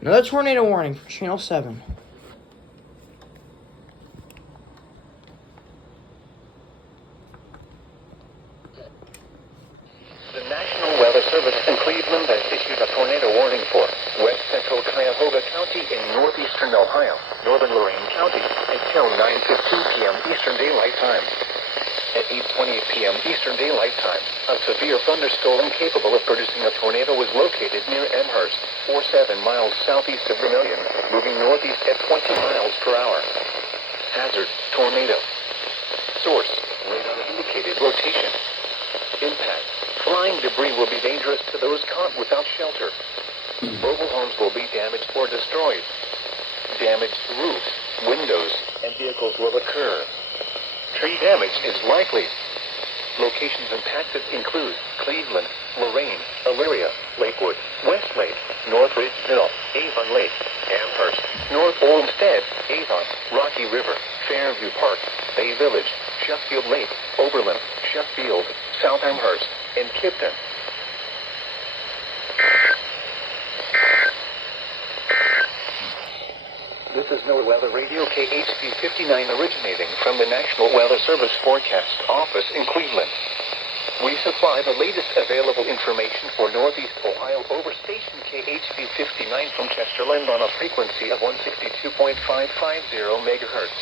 Another tornado warning from Channel 7. The National Weather Service in Cleveland has issued a tornado warning for west central Cuyahoga County in northeastern Ohio, northern Lorain County, until 9:15 p.m. Eastern Daylight Time. At 8:28 p.m. Eastern Daylight Time, a severe thunderstorm capable of producing a tornado was located near Amherst, 47 miles southeast of Vermilion, moving northeast at 20 miles per hour. Hazard: tornado. Source: radar indicated rotation. Impact: flying debris will be dangerous to those caught without shelter. Mobile homes will be damaged or destroyed. Damaged roofs, windows, and vehicles will occur. Tree damage is likely. Locations impacted include Cleveland, Lorain, Elyria, Lakewood, Westlake, Northridge Mill, Avon Lake, Amherst, North Olmsted, Avon, Rocky River, Fairview Park, Bay Village, Sheffield Lake, Oberlin, Sheffield, South Amherst, and Kipton. This is NOAA Weather Radio KHB59 originating from the National Weather Service Forecast Office in Cleveland. We supply the latest available information for Northeast Ohio over station KHB59 from Chesterland on a frequency of 162.550 megahertz.